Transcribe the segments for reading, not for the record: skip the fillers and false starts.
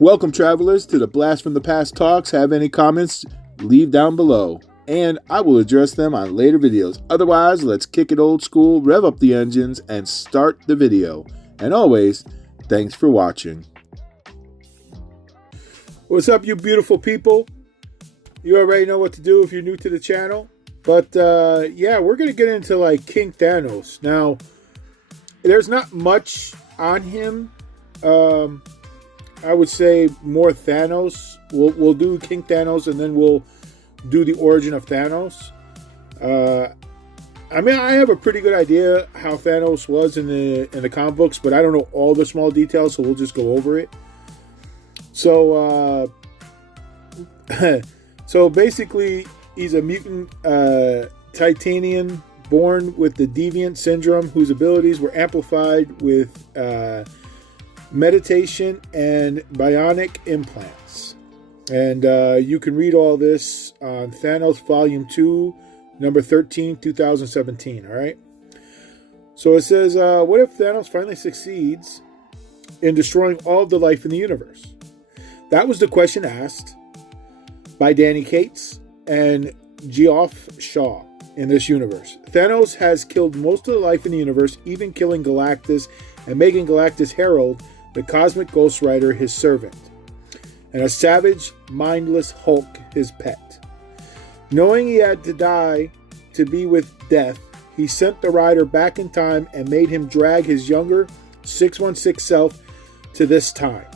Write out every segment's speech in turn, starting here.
Welcome, travelers, to the Blast from the Past Talks. Have any comments? Leave down below, and I will address them on later videos. Otherwise, let's kick it old school, rev up the engines, and start the video. And always, thanks for watching. What's up, you beautiful people? You already know what to do if you're new to the channel. But, yeah, we're going to get into, like, King Thanos. Now, there's not much on him. I would say more Thanos. We'll do King Thanos, and then we'll do the origin of Thanos. I mean, I have a pretty good idea how Thanos was in the comic books, but I don't know all the small details, so we'll just go over it. So, so basically, he's a mutant Titanian born with the Deviant Syndrome, whose abilities were amplified with meditation and bionic implants. And you can read all this on Thanos Volume 2, number 13, 2017, all right? So it says, what if Thanos finally succeeds in destroying all of the life in the universe? That was the question asked by Danny Cates and Geoff Shaw in this universe. Thanos has killed most of the life in the universe, even killing Galactus and making Galactus Herald, the cosmic Ghost Rider, his servant, and a savage, mindless Hulk, his pet. Knowing he had to die to be with death, he sent the Rider back in time and made him drag his younger 616 self to this time.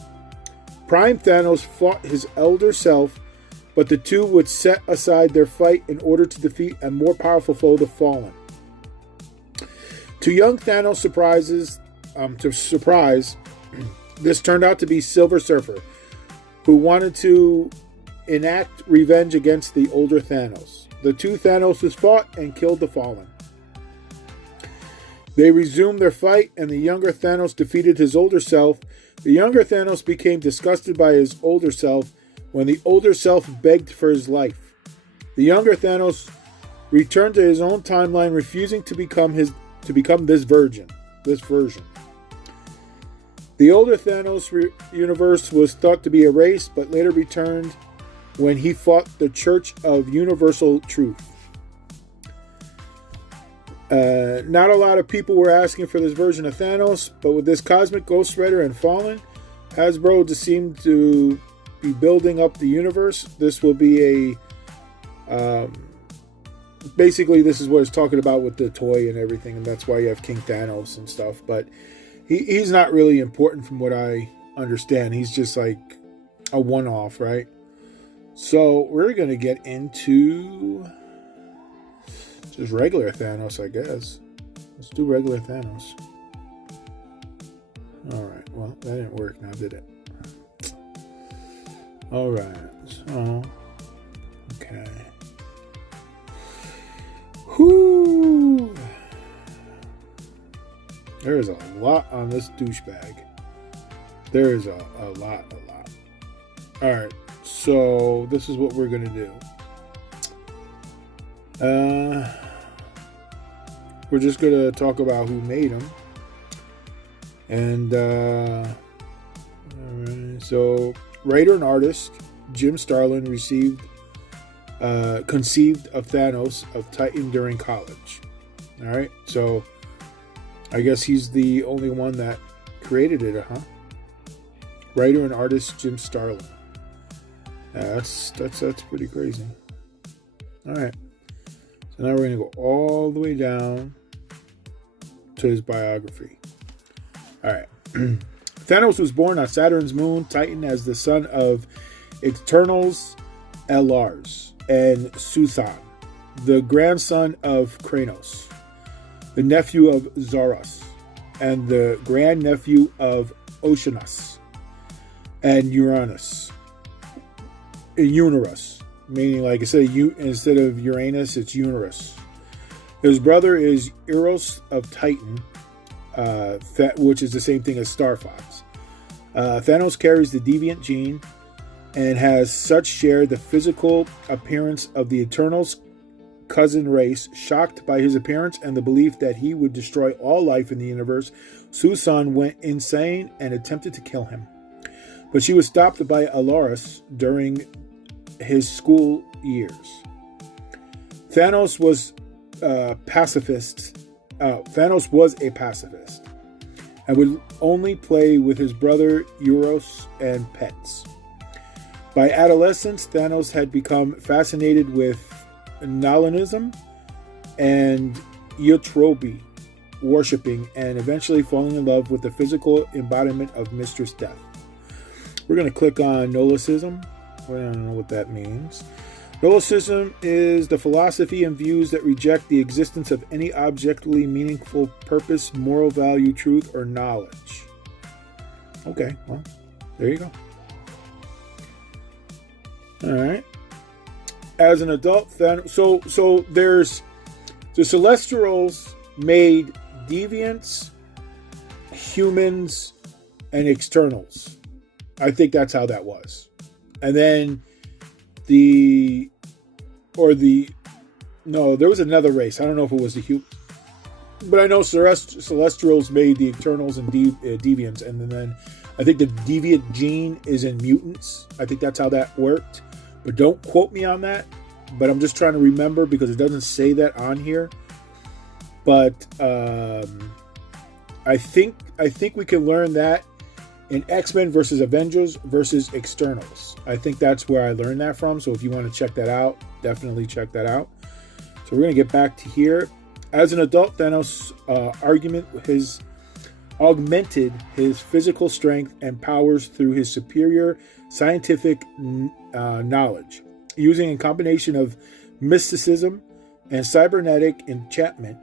Prime Thanos fought his elder self, but the two would set aside their fight in order to defeat a more powerful foe, the Fallen. To young Thanos' surprise, this turned out to be Silver Surfer, who wanted to enact revenge against the older Thanos. The two Thanoses fought and killed the Fallen. They resumed their fight, and the younger Thanos defeated his older self. The younger Thanos became disgusted by his older self when the older self begged for his life. The younger Thanos returned to his own timeline, refusing to become this version. The older Thanos universe was thought to be erased, but later returned when he fought the Church of Universal Truth. Not a lot of people were asking for this version of Thanos, but with this cosmic Ghost Rider and Fallen, Hasbro just seemed to be building up the universe. This will be a... basically, this is what it's talking about with the toy and everything, and that's why you have King Thanos and stuff, but he's not really important from what I understand. He's just like a one-off, right? So we're going to get into just regular Thanos, I guess. Let's do regular Thanos. Alright, well, that didn't work now, did it? Alright, so... okay. Whoo! There is a lot on this douchebag. There is a lot. Alright, so this is what we're going to do. We're just going to talk about who made him. And, alright, so, writer and artist Jim Starlin conceived of Thanos of Titan during college. Alright, so I guess he's the only one that created it, huh? Writer and artist Jim Starlin. Yeah, that's pretty crazy. Alright. So now we're gonna go all the way down to his biography. Alright. Thanos was born on Saturn's moon, Titan, as the son of Eternals Elars and Suthan, the grandson of Kranos, the nephew of Zaros, and the grandnephew of Oceanus and Uranus, meaning, like I said, instead of Uranus, it's Uranus. His brother is Eros of Titan, which is the same thing as Star Fox. Thanos carries the deviant gene and has such shared the physical appearance of the Eternals' cousin race. Shocked by his appearance and the belief that he would destroy all life in the universe, Susan went insane and attempted to kill him. but she was stopped by Alaris during his school years. Thanos was a pacifist and would only play with his brother Euros and pets. By adolescence, Thanos had become fascinated with Nalanism and Eutrope worshipping, and eventually falling in love with the physical embodiment of Mistress Death. We're going to click on Gnosticism. I don't know what that means. Gnosticism is the philosophy and views that reject the existence of any objectively meaningful purpose, moral value, truth, or knowledge. Okay, well, there you go. All right. As an adult, so there's the Celestials made deviants, humans, and externals. I think that's how that was. And then there was another race. I don't know if it was the human, but I know Celestials made the Eternals and deviants, and then I think the deviant gene is in mutants. I think that's how that worked, but don't quote me on that. But I'm just trying to remember because it doesn't say that on here. But I think we can learn that in X-Men versus Avengers versus Externals. I think that's where I learned that from. So if you want to check that out, definitely check that out. So we're going to get back to here. As an adult, Thanos' augmented his physical strength and powers through his superior scientific knowledge. Using a combination of mysticism and cybernetic enchantment,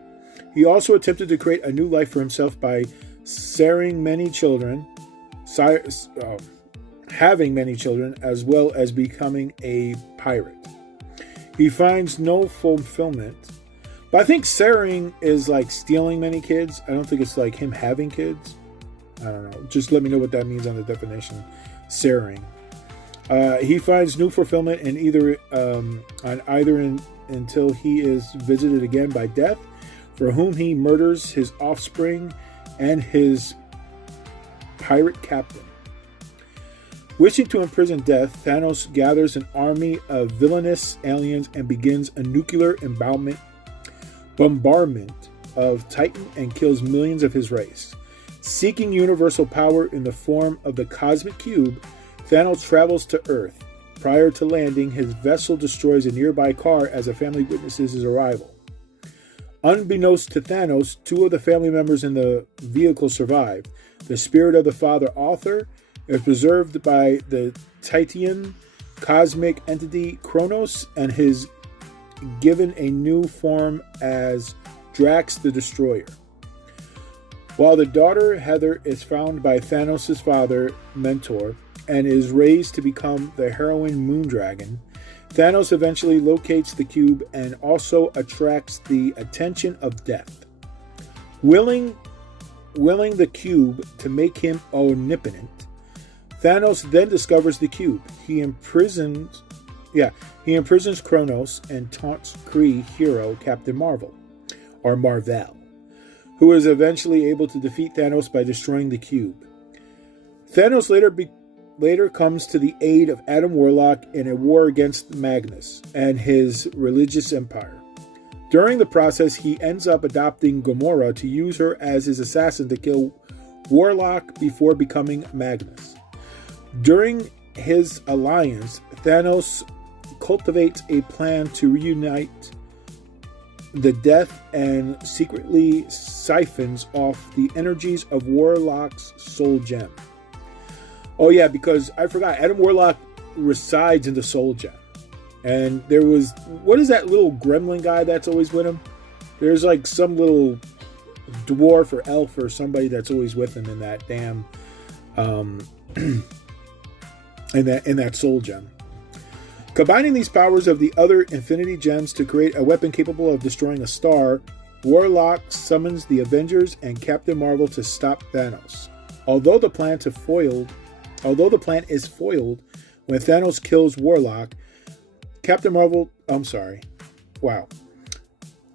he also attempted to create a new life for himself by having many children, as well as becoming a pirate. He finds no fulfillment. But I think Saring is like stealing many kids. I don't think it's like him having kids. I don't know. Just let me know what that means on the definition. Saring. He finds new fulfillment in until he is visited again by death, for whom he murders his offspring and his pirate captain. Wishing to imprison death, Thanos gathers an army of villainous aliens and begins a nuclear bombardment of Titan and kills millions of his race. Seeking universal power in the form of the Cosmic Cube, Thanos travels to Earth. Prior to landing, his vessel destroys a nearby car as a family witnesses his arrival. Unbeknownst to Thanos, two of the family members in the vehicle survive. The spirit of the father, Arthur, is preserved by the Titan cosmic entity Kronos and is given a new form as Drax the Destroyer. While the daughter, Heather, is found by Thanos' father, Mentor, and is raised to become the heroine Moondragon, Thanos eventually locates the cube and also attracts the attention of Death. Willing the cube to make him omnipotent, Thanos then discovers the cube. He imprisons Kronos and taunts Kree hero Captain Marvel, or Marvel, who is eventually able to defeat Thanos by destroying the cube. Thanos later comes to the aid of Adam Warlock in a war against Magnus and his religious empire. During the process, he ends up adopting Gamora to use her as his assassin to kill Warlock before becoming Magnus. During his alliance, Thanos cultivates a plan to reunite the Death and secretly siphons off the energies of Warlock's soul gem. Oh yeah, because I forgot, Adam Warlock resides in the soul gem. And there was, what is that little gremlin guy that's always with him? There's like some little dwarf or elf or somebody that's always with him in that damn in that soul gem. Combining these powers of the other Infinity Gems to create a weapon capable of destroying a star, Warlock summons the Avengers and Captain Marvel to stop Thanos. Although the plan is foiled when Thanos kills Warlock,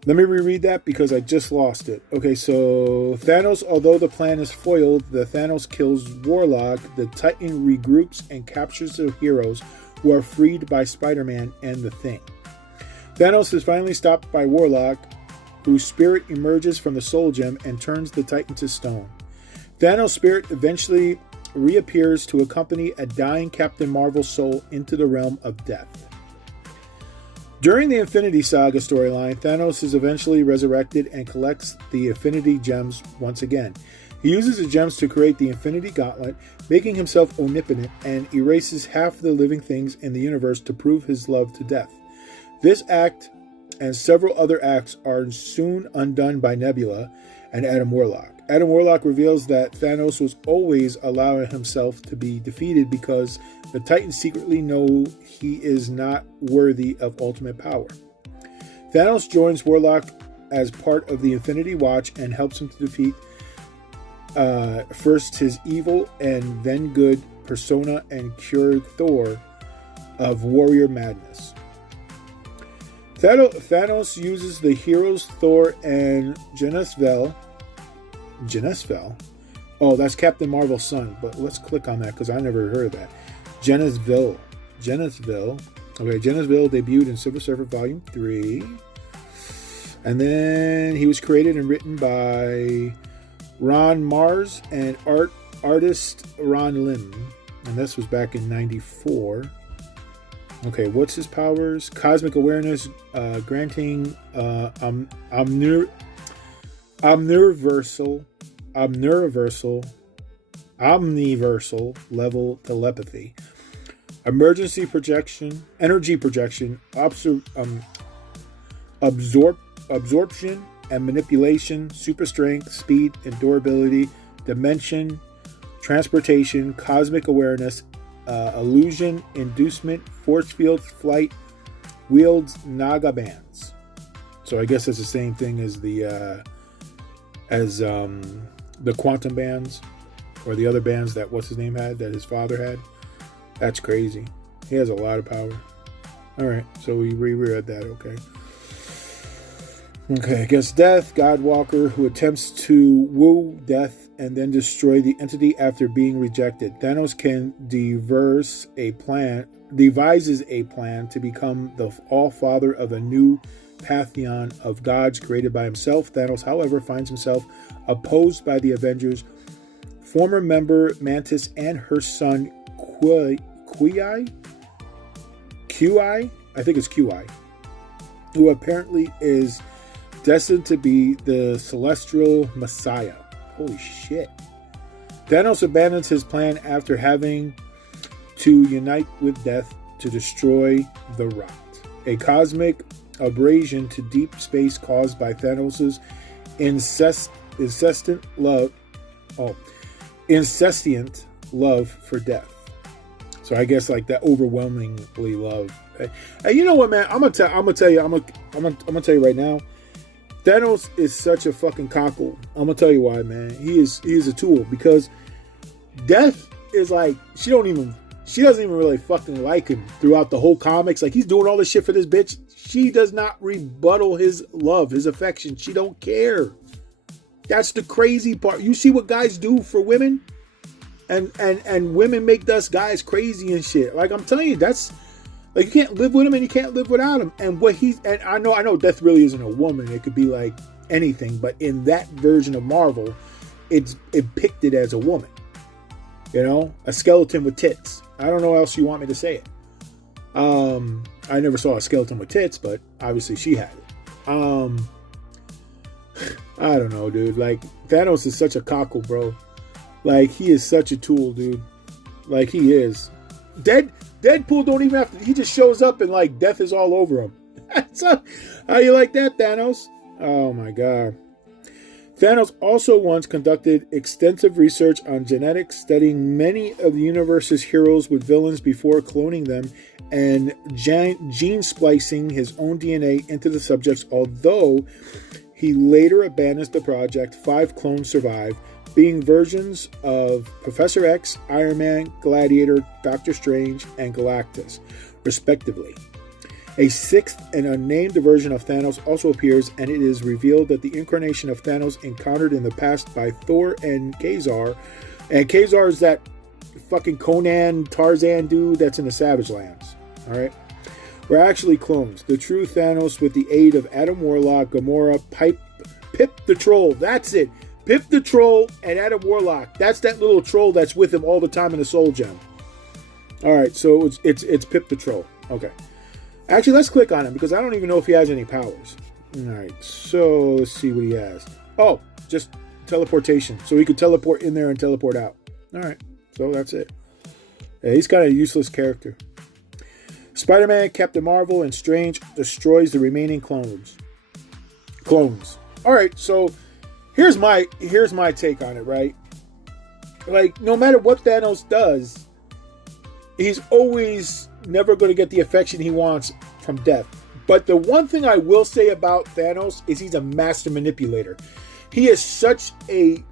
Let me reread that because I just lost it. Okay, so Thanos, although the plan is foiled, the Thanos kills Warlock, the Titan regroups and captures the heroes who are freed by Spider-Man and the Thing. Thanos is finally stopped by Warlock, whose spirit emerges from the Soul Gem and turns the Titan to stone. Thanos' spirit eventually reappears to accompany a dying Captain Marvel's soul into the realm of death. During the Infinity Saga storyline, Thanos is eventually resurrected and collects the Infinity Gems once again. He uses the gems to create the Infinity Gauntlet, making himself omnipotent, and erases half the living things in the universe to prove his love to death. This act and several other acts are soon undone by Nebula and Adam Warlock. Adam Warlock reveals that Thanos was always allowing himself to be defeated because the Titans secretly know he is not worthy of ultimate power. Thanos joins Warlock as part of the Infinity Watch and helps him to defeat first his evil and then good persona and cure Thor of warrior madness. Thanos uses the heroes Thor and Genesvel. Oh, that's Captain Marvel's son, but let's click on that because I never heard of that. Genesvel. Okay, Genesvel debuted in Silver Surfer Volume 3. And then he was created and written by Ron Mars and artist Ron Lim. And this was back in 94. Okay, what's his powers? Cosmic awareness, granting omniversal level telepathy, emergency projection, energy projection, absorption and manipulation, super strength, speed and durability, dimension, transportation, cosmic awareness, illusion, inducement, force field, flight, wields Naga bands. So I guess it's the same thing as the quantum bands or the other bands that what's his name had, that his father had. That's crazy. He has a lot of power. All right, so we reread that. Okay, against Death, Godwalker, who attempts to woo Death and then destroy the entity after being rejected. Thanos can devises a plan to become the all-father of a new pantheon of gods created by himself. Thanos, however, finds himself opposed by the Avengers, former member Mantis and her son QI, I think it's QI, who apparently is destined to be the celestial messiah. Holy shit. Thanos abandons his plan after having to unite with Death to destroy the Rot, a cosmic abrasion to deep space caused by Thanos' incessant love for Death. So I guess like that overwhelmingly love. Hey, you know what, man? I'm gonna tell you right now. Thanos is such a fucking cockle. I'm gonna tell you why, man. He is a tool because Death is like she doesn't even really fucking like him throughout the whole comics. Like he's doing all this shit for this bitch. She does not rebuttal his love, his affection. She don't care. That's the crazy part. You see what guys do for women? And women make us guys crazy and shit. Like I'm telling you, that's like you can't live with him and you can't live without him. And I know Death really isn't a woman. It could be like anything, but in that version of Marvel, it's depicted as a woman. You know, a skeleton with tits. I don't know how else you want me to say it. I never saw a skeleton with tits, but obviously she had it. I don't know, dude. Like Thanos is such a cockle, bro. Like he is such a tool, dude. Like he is. Deadpool don't even have to. He just shows up and like Death is all over him. So, how you like that, Thanos? Oh my god. Thanos also once conducted extensive research on genetics, studying many of the universe's heroes with villains before cloning them and gene splicing his own DNA into the subjects. Although he later abandons the project, 5 clones survive, being versions of Professor X, Iron Man, Gladiator, Doctor Strange, and Galactus, respectively. A sixth and unnamed version of Thanos also appears, and it is revealed that the incarnation of Thanos encountered in the past by Thor and Kazar. And Kazar is that fucking Conan Tarzan dude that's in the Savage Lands. Alright? We're actually clones. The true Thanos, with the aid of Adam Warlock, Gamora, Pip the Troll. That's it. Pip the Troll and Adam Warlock. That's that little troll that's with him all the time in the Soul Gem. Alright, so it's Pip the Troll. Okay. Actually, let's click on him because I don't even know if he has any powers. Alright, so let's see what he has. Oh, just teleportation. So he could teleport in there and teleport out. Alright, so that's it. Yeah, he's kind of a useless character. Spider-Man, Captain Marvel, and Strange destroys the remaining clones. Alright, so here's my take on it, right? Like, no matter what Thanos does, he's always never going to get the affection he wants from death. But the one thing I will say about Thanos is he's a master manipulator. He is such a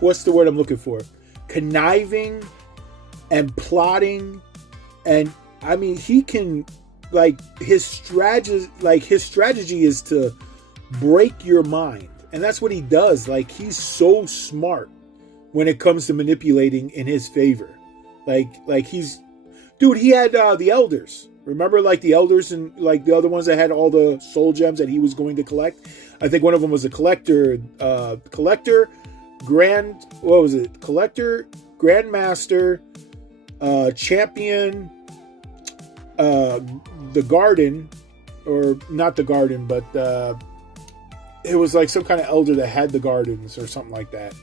what's the word I'm looking for? Conniving and plotting, and I mean he can his strategy is to break your mind, and that's what he does. Like, he's so smart when it comes to manipulating in his favor. Like he's, dude, he had the elders. Remember, like the elders and like the other ones that had all the soul gems that he was going to collect. I think one of them was a collector, grandmaster, champion, the garden, or not the garden, but it was like some kind of elder that had the gardens or something like that.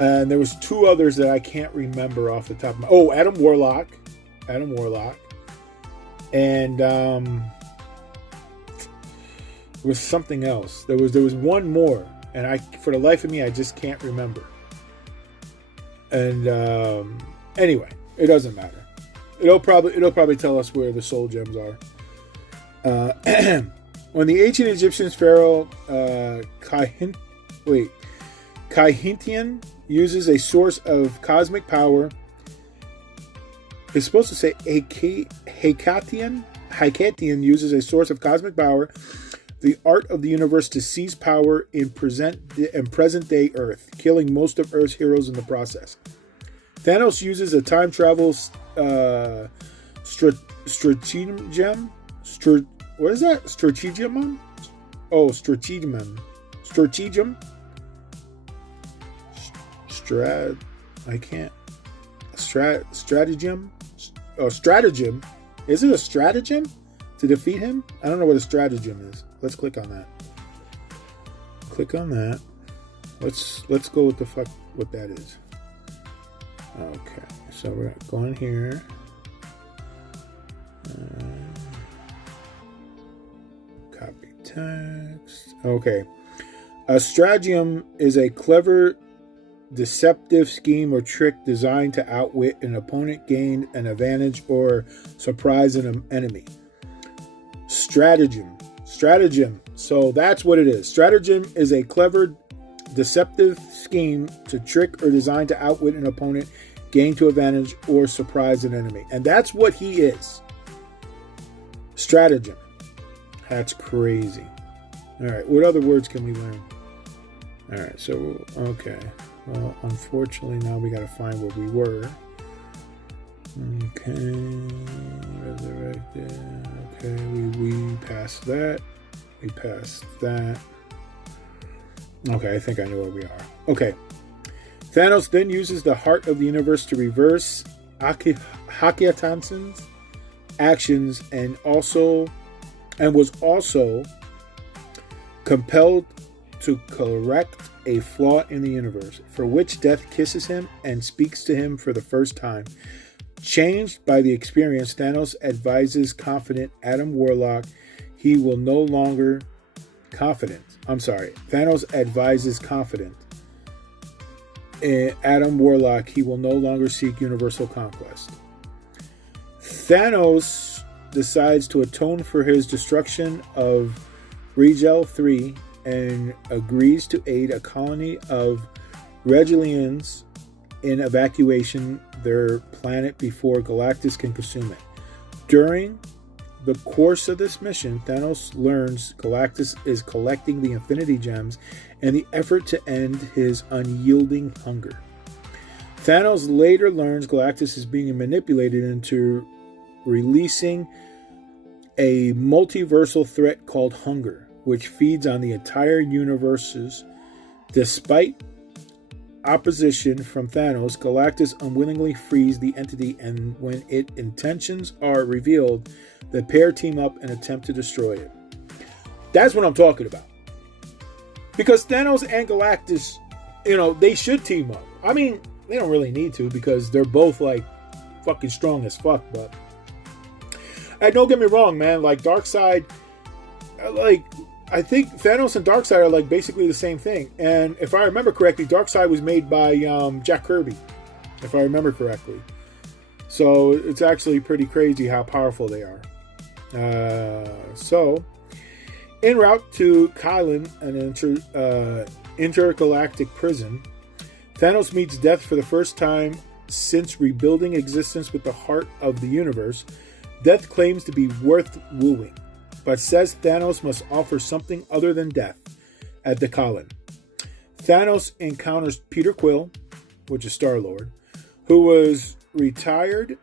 And there was two others that I can't remember off the top of my... Oh, Adam Warlock. And there was something else. There was one more, and for the life of me, I just can't remember. And anyway, it doesn't matter. It'll probably tell us where the soul gems are. When the ancient Egyptian pharaoh Khayintian uses a source of cosmic power. It's supposed to say Hecatian uses a source of cosmic power, the art of the universe, to seize power in present-day Earth, killing most of Earth's heroes in the process. Thanos uses a time travel stratagem. What is that? Stratagem? Oh, stratagem. Stratagem. Oh, stratagem. Is it a stratagem to defeat him? I don't know what a stratagem is. Let's click on that. Click on that. Let's go with what that is. Okay, so we're gonna go in here. Copy text. Okay. A stratagem is a clever, deceptive scheme or trick designed to outwit an opponent, gain an advantage, or surprise an enemy. Stratagem. So that's what it is. Stratagem is a clever, deceptive scheme to trick or designed to outwit an opponent, gain to advantage, or surprise an enemy. And that's what he is. Stratagem. That's crazy. All right, what other words can we learn? All right, so, okay. Well, unfortunately, now we got to find where we were. Okay. Resurrected. Okay, we passed that. We passed that. Okay, I think I know where we are. Okay. Thanos then uses the heart of the universe to reverse Hakatan's actions and was also compelled to correct a flaw in the universe, for which Death kisses him and speaks to him for the first time. Changed by the experience, Thanos advises confident Adam Warlock he will no longer Thanos advises confident Adam Warlock he will no longer seek universal conquest. Thanos decides to atone for his destruction of Rigel 3 and agrees to aid a colony of Regilians in evacuation their planet before Galactus can consume it. During the course of this mission, Thanos learns Galactus is collecting the Infinity Gems in the effort to end his unyielding hunger. Thanos later learns Galactus is being manipulated into releasing a multiversal threat called hunger, which feeds on the entire universes. Despite opposition from Thanos, Galactus unwillingly frees the entity, and when its intentions are revealed, the pair team up and attempt to destroy it. That's what I'm talking about. Because Thanos and Galactus, they should team up. I mean, they don't really need to because they're both like fucking strong as fuck, but and don't get me wrong, man, like Darkseid, I think Thanos and Darkseid are like basically the same thing. And if I remember correctly, Darkseid was made by Jack Kirby, if I remember correctly. So it's actually pretty crazy how powerful they are. So, en route to Kylan, an intergalactic prison, Thanos meets death for the first time since rebuilding existence with the heart of the universe. Death claims to be worth wooing, but says Thanos must offer something other than death at the Kylan. Thanos encounters Peter Quill, which is Star-Lord, who was retired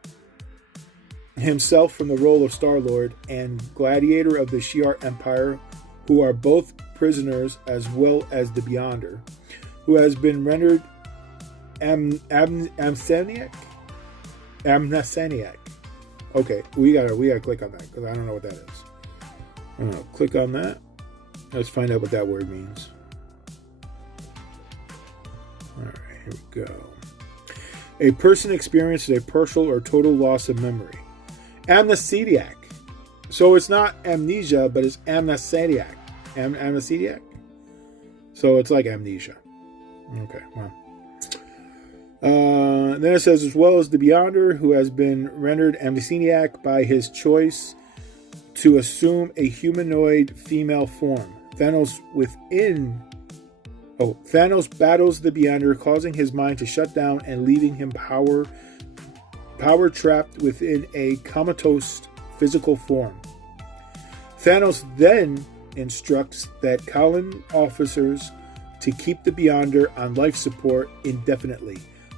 himself from the role of Star-Lord, and Gladiator of the Shi'ar Empire, who are both prisoners, as well as the Beyonder, who has been rendered amnesiac. Okay, we gotta click on that because I don't know what that is. I don't know. Click on that. Let's find out what that word means. All right, here we go. A person experiences a partial or total loss of memory. Amnesiac. So it's not amnesia, but it's amnesiac. Amnesiac. So it's like amnesia. Okay, well. Then it says, as well as the Beyonder, who has been rendered amnesiac by his choice to assume a humanoid female form. Thanos battles the Beyonder, causing his mind to shut down and leaving him power trapped within a comatose physical form. Thanos then instructs that Kylan officers to keep the Beyonder on life support indefinitely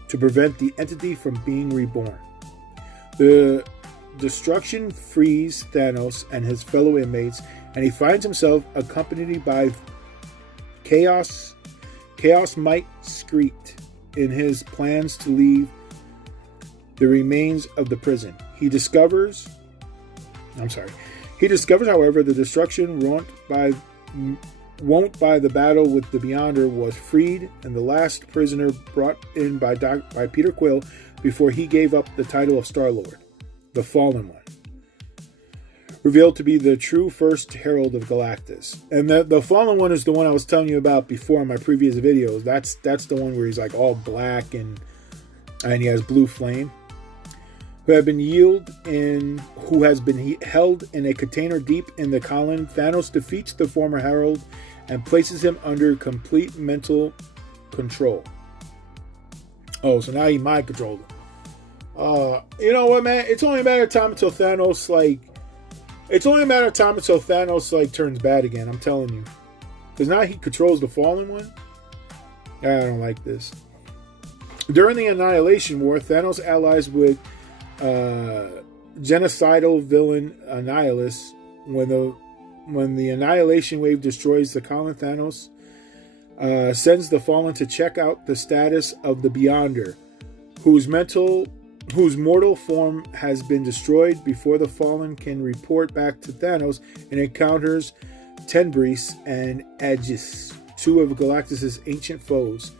to prevent the entity from being reborn. The destruction frees Thanos and his fellow inmates, and he finds himself accompanied by Chaos Might Screet in his plans to leave the remains of the prison. He discovers, however, the destruction wrought by the battle with the Beyonder was freed, and the last prisoner brought in by Peter Quill before he gave up the title of Star-Lord, the Fallen One, revealed to be the true first herald of Galactus. And the Fallen One is the one I was telling you about before in my previous videos. That's the one where he's like all black and he has blue flame. Who has been held in a container deep in the Kylan. Thanos defeats the former herald and places him under complete mental control. Oh, so now he mind controlled him. You know what, man? It's only a matter of time until Thanos turns bad again. I'm telling you, because now he controls the Fallen One. I don't like this. During the Annihilation War, Thanos allies with genocidal villain Annihilus. When the Annihilation Wave destroys the Kylan, Thanos sends the Fallen to check out the status of the Beyonder, whose mortal form has been destroyed. Before the Fallen can report back to Thanos, and encounters Tenebris and Aegis, two of Galactus' ancient foes.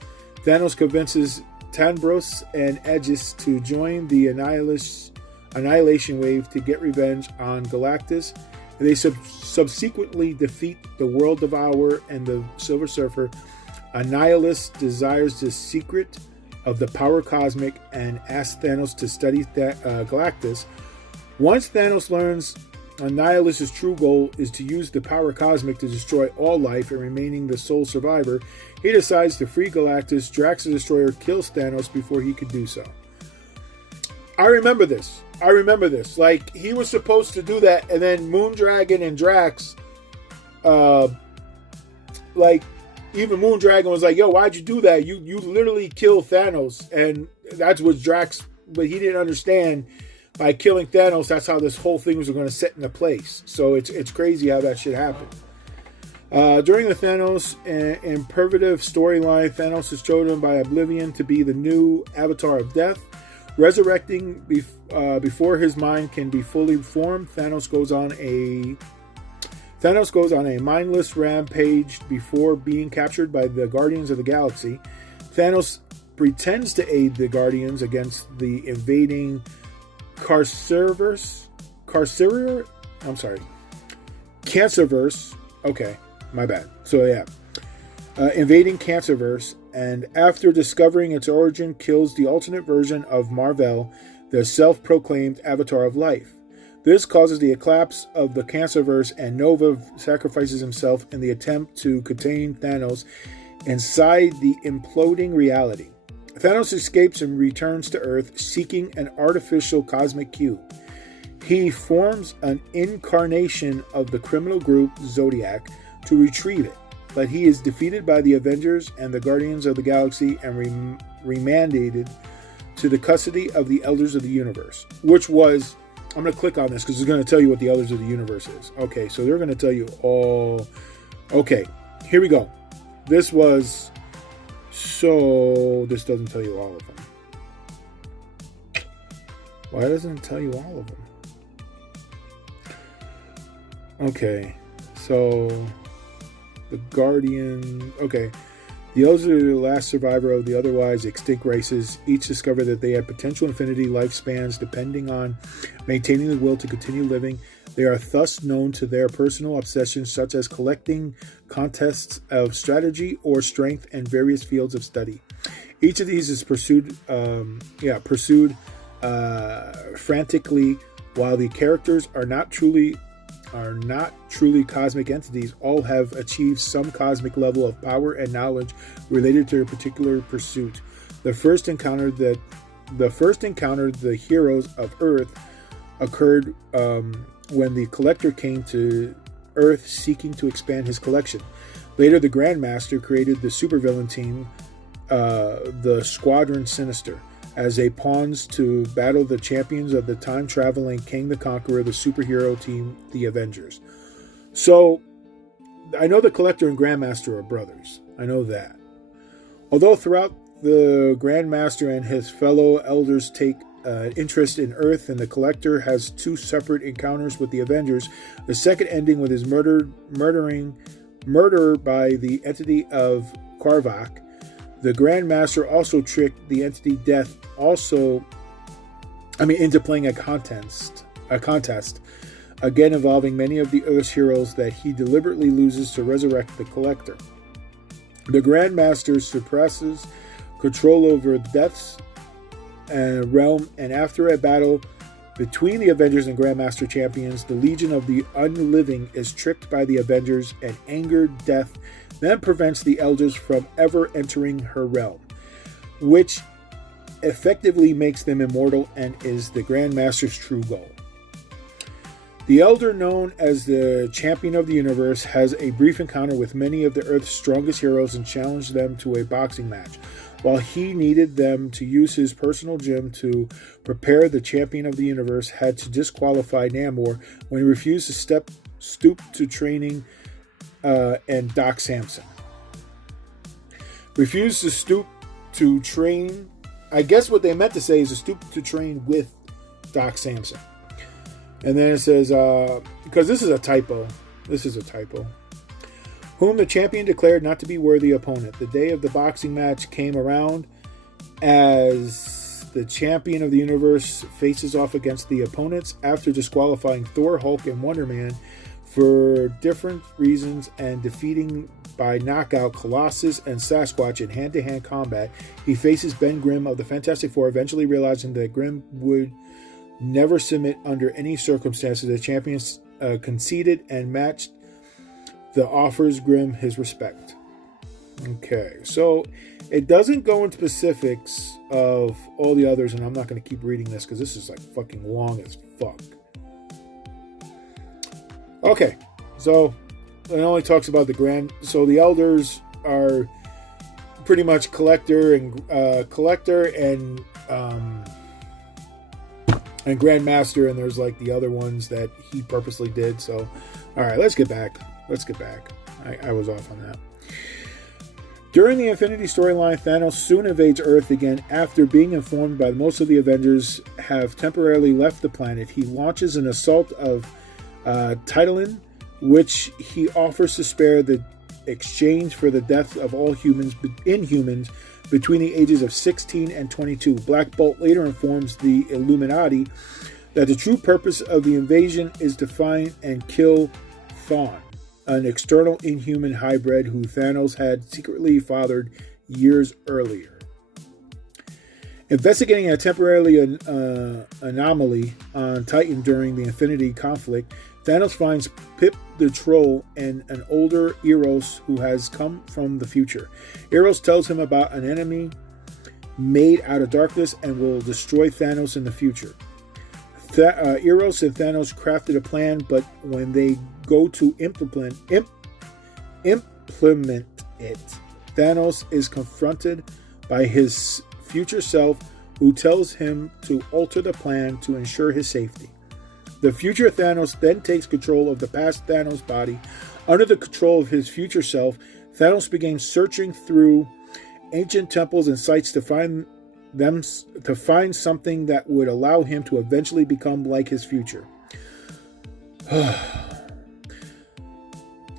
Thanos convinces Tenebris and Aegis to join the Annihilation Wave to get revenge on Galactus. They subsequently defeat the World Devourer and the Silver Surfer. Annihilus desires the secret of the power cosmic and asks Thanos to study Galactus. Once Thanos learns Annihilus' true goal is to use the power cosmic to destroy all life and remaining the sole survivor, he decides to free Galactus. Drax the Destroyer kills Thanos before he could do so. I remember this. Like, he was supposed to do that, and then Moondragon and Drax, like, even Moondragon was like, yo, why'd you do that? You literally killed Thanos. And that's what Drax, but he didn't understand, by killing Thanos, that's how this whole thing was going to set into place. So it's crazy how that shit happened. During the Thanos imperative storyline, Thanos is chosen by Oblivion to be the new Avatar of Death. Resurrecting before his mind can be fully formed, Thanos goes on a mindless rampage before being captured by the Guardians of the Galaxy. Thanos pretends to aid the Guardians against the invading Cancerverse. Okay, my bad. So yeah, invading Cancerverse, and after discovering its origin, kills the alternate version of Mar-Vell, the self-proclaimed Avatar of Life. This causes the collapse of the Cancerverse, and Nova sacrifices himself in the attempt to contain Thanos inside the imploding reality. Thanos escapes and returns to Earth, seeking an artificial cosmic cube. He forms an incarnation of the criminal group Zodiac to retrieve it, but he is defeated by the Avengers and the Guardians of the Galaxy and remanded to the custody of the Elders of the Universe, which was... I'm going to click on this because it's going to tell you what the Elders of the Universe is. Okay, so they're going to tell you all... Okay, here we go. This was... So, this doesn't tell you all of them. Why doesn't it tell you all of them? Okay, so... The Guardian... Okay. The Elders are the last survivor of the otherwise extinct races. Each discovered that they had potential infinity lifespans depending on maintaining the will to continue living. They are thus known to their personal obsessions, such as collecting contests of strategy or strength and various fields of study. Each of these is pursued frantically, while the characters are not truly cosmic entities. All have achieved some cosmic level of power and knowledge related to a particular pursuit. The first encounter the heroes of Earth occurred when the Collector came to Earth seeking to expand his collection. Later, the Grandmaster created the supervillain team, the Squadron Sinister, as a pawns to battle the champions of the time-traveling King the Conqueror, the superhero team, the Avengers. So, I know the Collector and Grandmaster are brothers. I know that. Although throughout the Grandmaster and his fellow Elders take interest in Earth, and the Collector has two separate encounters with the Avengers, the second ending with his murder by the entity of Karvak. The Grandmaster also tricked the entity Death into playing a contest, again involving many of the Earth's heroes that he deliberately loses to resurrect the Collector. The Grandmaster suppresses control over Death's realm, and after a battle between the Avengers and Grandmaster champions, the Legion of the Unliving is tricked by the Avengers, and angered Death then prevents the Elders from ever entering her realm, which effectively makes them immortal and is the Grandmaster's true goal. The Elder, known as the Champion of the Universe, has a brief encounter with many of the Earth's strongest heroes and challenged them to a boxing match. While he needed them to use his personal gym to prepare, the Champion of the Universe had to disqualify Namor when he refused to stoop to training and Doc Samson. Refused to stoop to train. I guess what they meant to say is to stoop to train with Doc Samson. And then it says, because this is a typo. Whom the champion declared not to be worthy opponent. The day of the boxing match came around as the champion of the universe faces off against the opponents after disqualifying Thor, Hulk, and Wonder Man for different reasons and defeating by knockout Colossus and Sasquatch in hand-to-hand combat. He faces Ben Grimm of the Fantastic Four, eventually realizing that Grimm would never submit under any circumstances. The champion conceded and matched the offers Grimm his respect. Okay, so it doesn't go into specifics of all the others, and I'm not going to keep reading this because this is like fucking long as fuck. Okay, so it only talks about so the elders are pretty much collector and grandmaster, and there's like the other ones that he purposely did. So, all right, let's get back. I was off on that. During the Infinity storyline, Thanos soon invades Earth again after being informed by most of the Avengers have temporarily left the planet. He launches an assault of Titan, which he offers to spare the exchange for the death of all inhumans between the ages of 16 and 22. Black Bolt later informs the Illuminati that the true purpose of the invasion is to find and kill Thawne, an external inhuman hybrid who Thanos had secretly fathered years earlier. Investigating a temporary anomaly on Titan during the Infinity conflict, Thanos finds Pip the Troll and an older Eros who has come from the future. Eros tells him about an enemy made out of darkness and will destroy Thanos in the future. Eros and Thanos crafted a plan, but when they go to implement it, Thanos is confronted by his future self, who tells him to alter the plan to ensure his safety. The future Thanos then takes control of the past Thanos body. Under the control of his future self, Thanos begins searching through ancient temples and sites to find something that would allow him to eventually become like his future.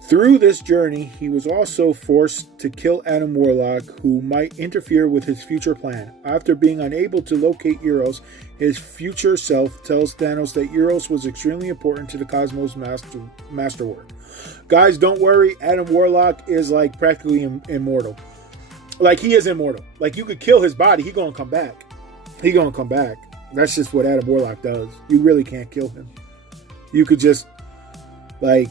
Through this journey, he was also forced to kill Adam Warlock, who might interfere with his future plan. After being unable to locate Eros, his future self tells Thanos that Eros was extremely important to the Cosmos Masterwork. Guys, don't worry, Adam Warlock is like practically immortal. Like, he is immortal. Like, you could kill his body, he gonna come back. That's just what Adam Warlock does. You really can't kill him. You could just, like,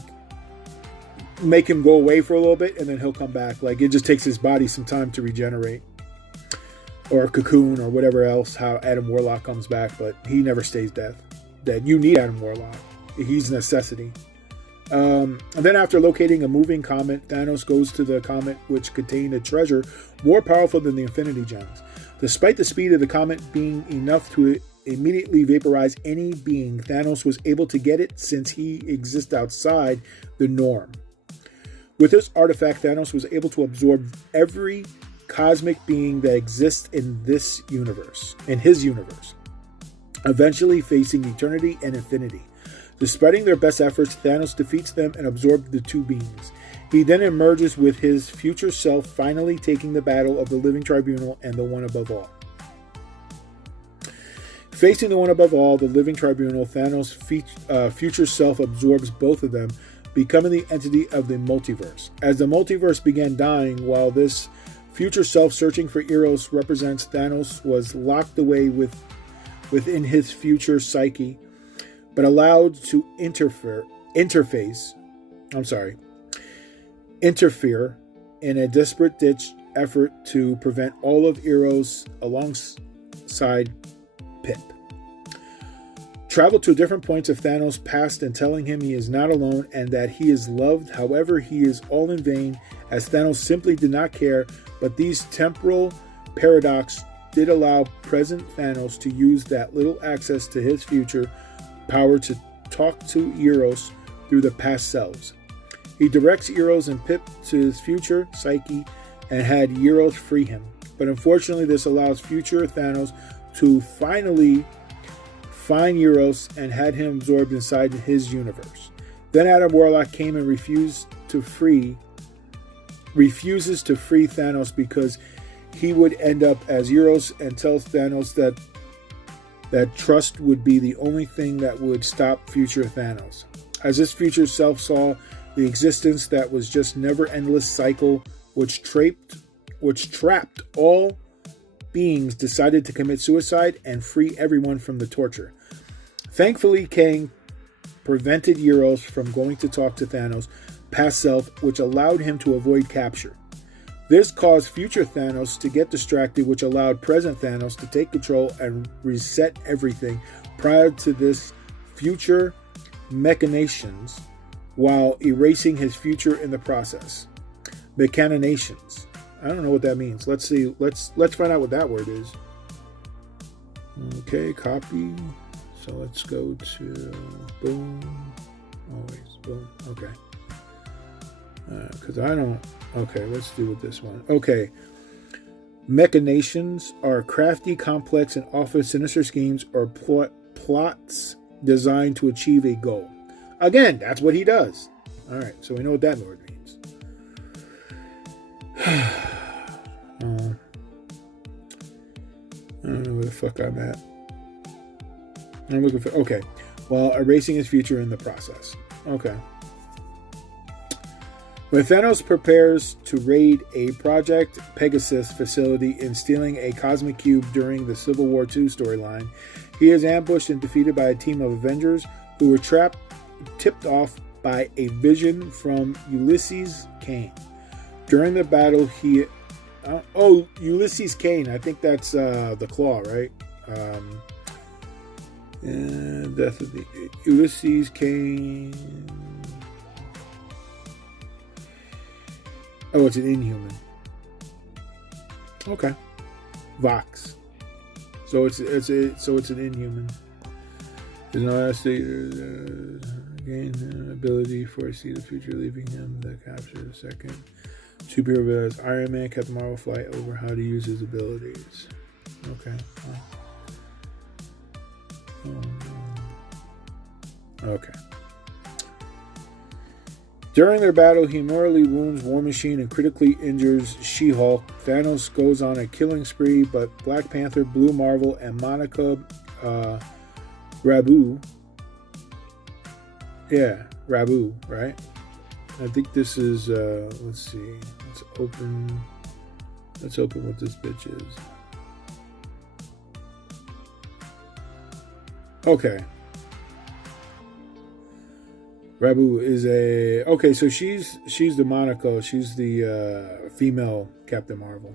make him go away for a little bit and then he'll come back. Like, it just takes his body some time to regenerate, or a cocoon, or whatever else, how Adam Warlock comes back, but he never stays dead. You need Adam Warlock. He's a necessity. And then after locating a moving comet, Thanos goes to the comet, which contained a treasure more powerful than the Infinity Gems. Despite the speed of the comet being enough to immediately vaporize any being, Thanos was able to get it since he exists outside the norm. With this artifact, Thanos was able to absorb every cosmic being that exists in his universe, eventually facing eternity and infinity. Despite their best efforts, Thanos defeats them and absorbs the two beings. He then emerges with his future self, finally taking the battle of the Living Tribunal and the One Above All. Facing the One Above All, the Living Tribunal, Thanos' future self absorbs both of them, becoming the entity of the multiverse. As the multiverse began dying, while this future self searching for Eros represents Thanos was locked away within his future psyche, but allowed to interfere in a desperate ditch effort to prevent all of Eros alongside Pip. Travel to different points of Thanos' past and telling him he is not alone and that he is loved. However, he is all in vain, as Thanos simply did not care, but these temporal paradox did allow present Thanos to use that little access to his future power to talk to Eros through the past selves. He directs Eros and Pip to his future psyche and had Eros free him. But unfortunately, this allows future Thanos to finally find Eros and had him absorbed inside his universe. Then Adam Warlock came and refuses to free Thanos because he would end up as Eros, and tells Thanos that trust would be the only thing that would stop future Thanos. As this future self saw the existence that was just never endless cycle which trapped all beings, decided to commit suicide and free everyone from the torture. Thankfully, Kang prevented Eros from going to talk to Thanos' past self, which allowed him to avoid capture. This caused future Thanos to get distracted, which allowed present Thanos to take control and reset everything prior to this future machinations, while erasing his future in the process. Machinations. I don't know what that means. Let's see. Let's find out what that word is. Okay, copy. So let's go to boom. Always boom. Okay. Because I don't. Okay, let's do with this one. Okay. Machinations are crafty, complex, and often sinister schemes or plots designed to achieve a goal. Again, that's what he does. All right, so we know what that word means. I don't know where the fuck I'm at. I'm looking for... Okay. While erasing his future in the process. Okay. When Thanos prepares to raid a Project Pegasus facility in stealing a cosmic cube during the Civil War II storyline, he is ambushed and defeated by a team of Avengers who were tipped off by a vision from Ulysses Kane. During the battle, he... Ulysses Kane. I think that's the Claw, right? And Death of the... Ulysses Kane... Oh, it's an Inhuman. Okay. Vox. So it's an Inhuman. There's no gain ability foresee the future, leaving him to capture the second superhero as Iron Man, Captain Marvel flight over how to use his abilities. Okay. Okay. During their battle, he mortally wounds War Machine and critically injures She-Hulk. Thanos goes on a killing spree, but Black Panther, Blue Marvel, and Monica Rambeau. Yeah, Rambeau, right? I think this is, let's see. Let's open what this bitch is. Okay. Rambeau is a... Okay, so she's the Monaco. She's the female Captain Marvel.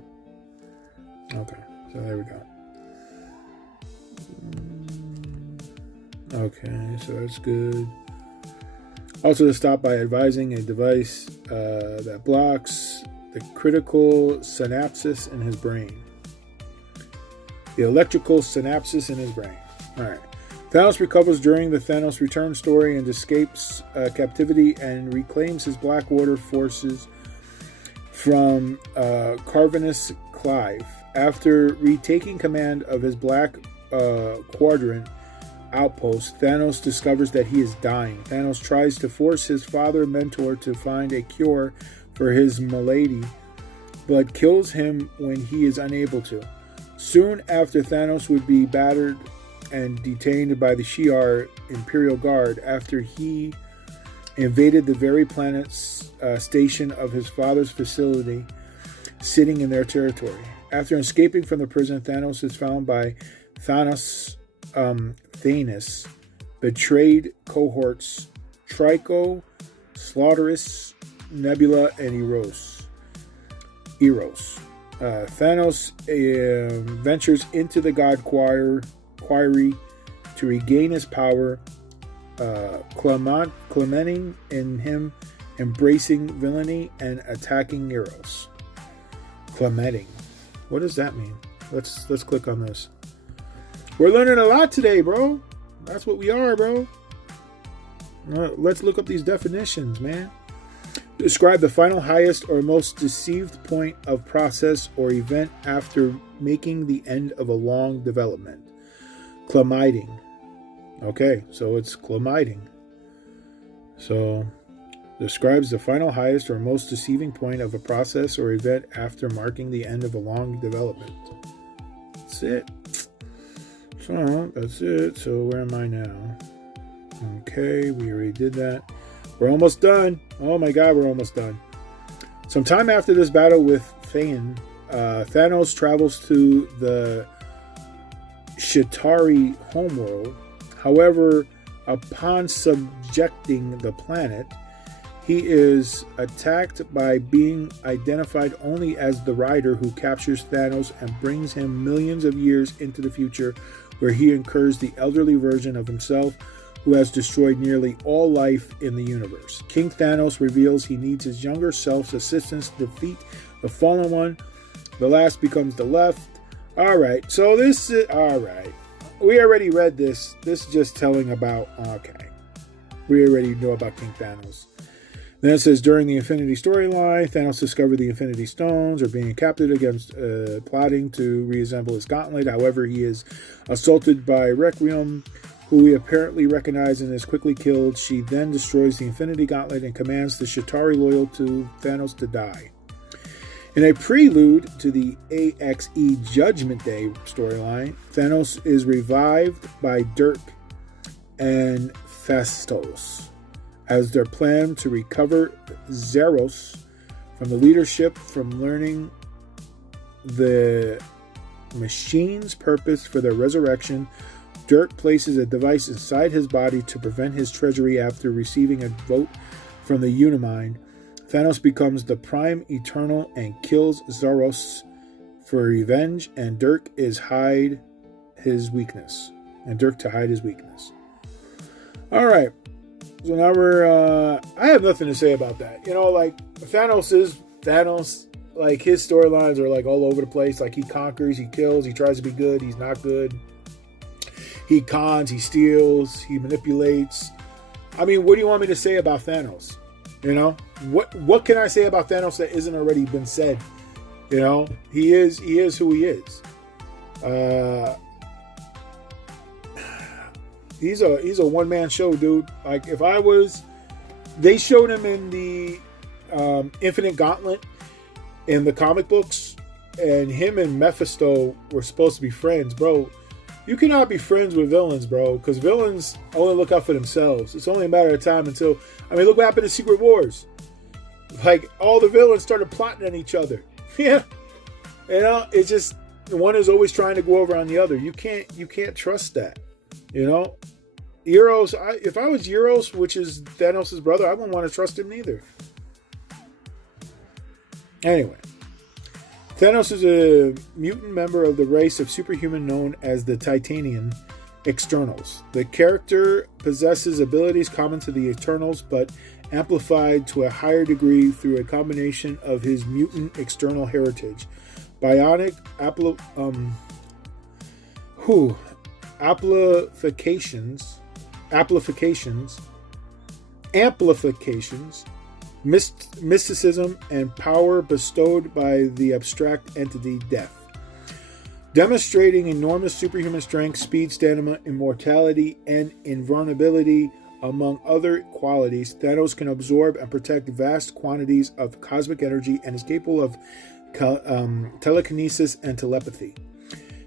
Okay, so there we go. Okay, so that's good. Also to stop by advising a device that blocks the critical synapses in his brain. The electrical synapses in his brain. Alright. Thanos recovers during the Thanos Return story and escapes captivity and reclaims his Blackwater forces from Carvinus Clive. After retaking command of his Black Quadrant outpost, Thanos discovers that he is dying. Thanos tries to force his father mentor to find a cure for his malady, but kills him when he is unable to. Soon after, Thanos would be battered and detained by the Shi'ar Imperial Guard after he invaded the very planet's station of his father's facility, sitting in their territory. After escaping from the prison, Thanos is found by Thanos, betrayed cohorts Trico, Slaughterous, Nebula, and Eros. Thanos ventures into the God Quarry to regain his power, clementing in him, embracing villainy, and attacking Eros. Clementing. What does that mean? Let's click on this. We're learning a lot today, bro. That's what we are, bro. Let's look up these definitions, man. Describe the final, highest, or most deceived point of process or event after making the end of a long development. Clementing. Okay, so it's clementing. So, describes the final, highest, or most deceiving point of a process or event after marking the end of a long development. That's it. So, that's it. So, where am I now? Okay, we already did that. We're almost done. Oh my god, we're almost done. Sometime after this battle with Thanos, Thanos travels to the Chitauri homeworld. However, upon subjecting the planet, He is attacked by being identified only as the Rider who captures Thanos and brings him millions of years into the future, where he incurs the elderly version of himself who has destroyed nearly all life in the universe. King Thanos reveals he needs his younger self's assistance to defeat the Fallen One. The last becomes the left. Alright, so this is... Alright. We already read this. This is just telling about... Okay. We already know about King Thanos. Then it says, during the Infinity storyline, Thanos discovered the Infinity Stones are being captured against plotting to reassemble his gauntlet. However, he is assaulted by Requiem, who he apparently recognizes and is quickly killed. She then destroys the Infinity Gauntlet and commands the Chitauri loyal to Thanos to die. In a prelude to the AXE Judgment Day storyline, Thanos is revived by Dirk and Phastos as their plan to recover Zeros from the leadership from learning the machine's purpose for their resurrection. Dirk places a device inside his body to prevent his treachery after receiving a vote from the Unimind. Thanos becomes the Prime Eternal and kills Zeros for revenge, and Dirk to hide his weakness. All right. So now I have nothing to say about that. You know, like, Thanos is Thanos. Like, his storylines are, like, all over the place. Like, he conquers, he kills, he tries to be good, he's not good. He cons, he steals, he manipulates. I mean, what do you want me to say about Thanos? You know? What can I say about Thanos that isn't already been said? You know? He is who he is. He's a one-man show, dude. Like, they showed him in the Infinite Gauntlet in the comic books, and him and Mephisto were supposed to be friends, bro. You cannot be friends with villains, bro, because villains only look out for themselves. It's only a matter of time until... I mean, look what happened to Secret Wars. Like, all the villains started plotting on each other. Yeah. You know, it's just... one is always trying to go over on the other. You can't trust that. You know? Euros, if I was Euros, which is Thanos' brother, I wouldn't want to trust him neither. Anyway. Thanos is a mutant member of the race of superhuman known as the Titanian Externals. The character possesses abilities common to the Eternals, but amplified to a higher degree through a combination of his mutant external heritage. Bionic amplifications, mysticism, and power bestowed by the abstract entity Death. Demonstrating enormous superhuman strength, speed, stamina, immortality, and invulnerability, among other qualities, Thanos can absorb and protect vast quantities of cosmic energy and is capable of telekinesis and telepathy.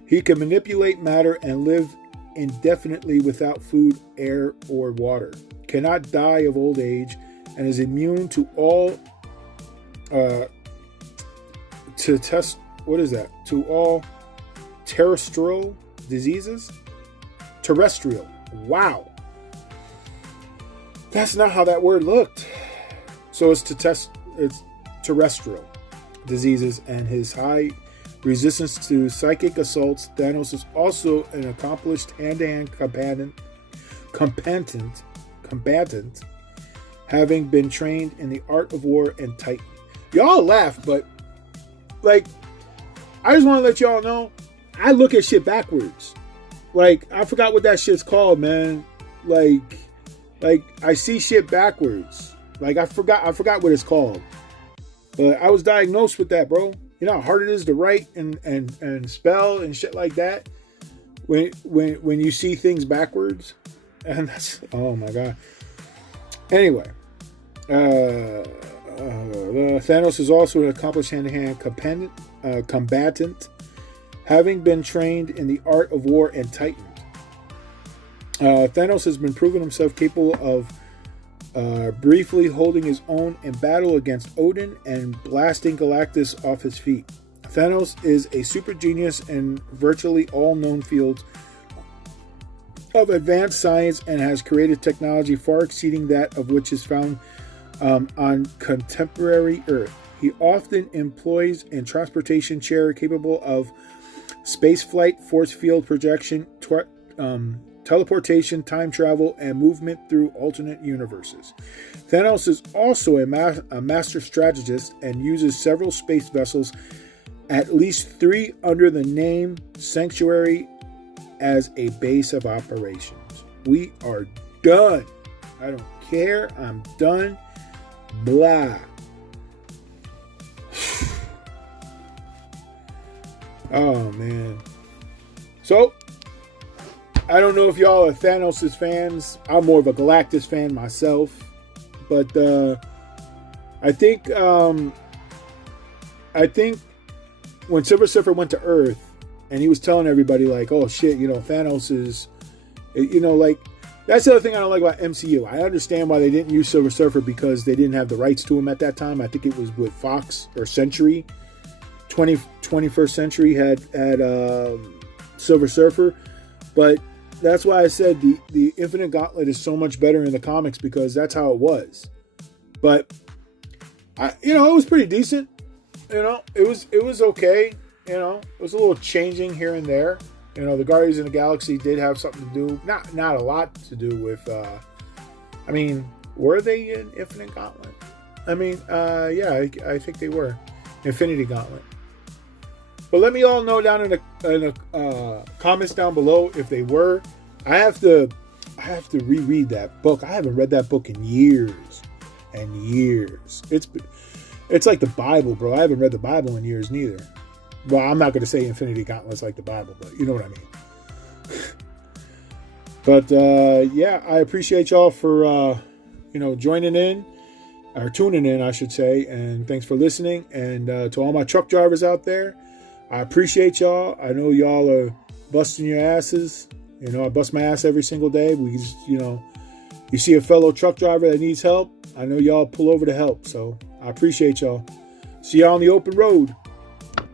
He can manipulate matter and live indefinitely without food, air, or water. Cannot die of old age and is immune to all all terrestrial diseases. Terrestrial. Wow. That's not how that word looked. So it's terrestrial diseases, and his high resistance to psychic assaults. Thanos is also an accomplished hand-to-hand combatant, having been trained in the art of war and Titan. Y'all laugh, but like, I just want to let y'all know, I look at shit backwards. Like, I forgot what that shit's called, man. Like I see shit backwards. Like, I forgot what it's called. But I was diagnosed with that, bro. You know how hard it is to write and spell and shit like that when you see things backwards. And that's, oh my god. Anyway, Thanos is also an accomplished hand-to-hand combatant, having been trained in the art of war and Titan. Thanos has been proven himself capable of briefly holding his own in battle against Odin and blasting Galactus off his feet. Thanos is a super genius in virtually all known fields of advanced science and has created technology far exceeding that of which is found on contemporary Earth. He often employs a transportation chair capable of spaceflight, force field projection, teleportation, time travel, and movement through alternate universes. Thanos is also a master strategist and uses several space vessels, at least 3 under the name Sanctuary, as a base of operations. We are done. I don't care. I'm done. Blah. Oh, man. So, I don't know if y'all are Thanos' fans. I'm more of a Galactus fan myself. But I think when Silver Surfer went to Earth and he was telling everybody like, oh shit, Thanos is, like, that's the other thing I don't like about MCU. I understand why they didn't use Silver Surfer, because they didn't have the rights to him at that time. I think it was with Fox or Century. 21st Century had Silver Surfer. But that's why I said the Infinite Gauntlet is so much better in the comics, because that's how it was. But it was pretty decent. It was okay. It was a little changing here and there. The Guardians of the Galaxy did have something to do, not a lot to do with. Were they in Infinite Gauntlet? Yeah, I think they were Infinity Gauntlet. But let me all know down in the comments down below if they were. I have to reread that book. I haven't read that book in years and years. It's like the Bible, bro. I haven't read the Bible in years neither. Well, I'm not going to say Infinity Gauntlet's like the Bible, but you know what I mean. But yeah, I appreciate y'all for joining in, or tuning in, I should say, and thanks for listening. And to all my truck drivers out there, I appreciate y'all. I know y'all are busting your asses. I bust my ass every single day. We just, you see a fellow truck driver that needs help, I know y'all pull over to help. So I appreciate y'all. See y'all on the open road.